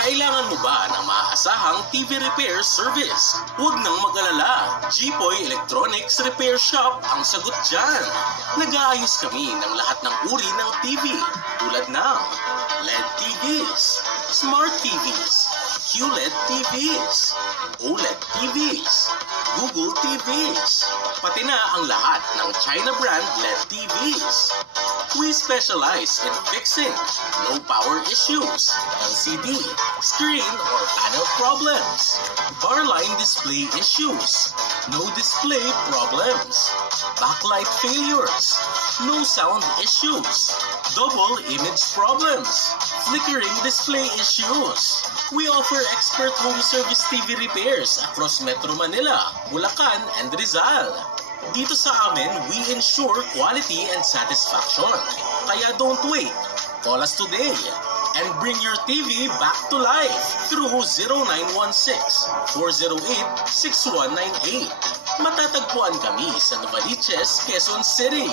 Kailangan mo ba ng maaasahang TV repair service? Huwag nang mag-alala. Jipoy Electronics Repair Shop ang sagot dyan. Nag-aayos kami ng lahat ng uri ng TV tulad ng LED TVs, Smart TVs, QLED TVs, OLED TVs, Google TVs, pati na ang lahat ng China brand LED TVs. We specialize in fixing low power issues, LCD, screen or panel problems, bar line display issues, no display problems, backlight failures, no sound issues, double image problems, flickering display issues. We offer expert home service TV repairs across Metro Manila, Bulacan, and Rizal. Dito sa amin, we ensure quality and satisfaction. Kaya don't wait. Call us today and bring your TV back to life through 0916-408-6198. Matatagpuan kami sa Novaliches, Quezon City.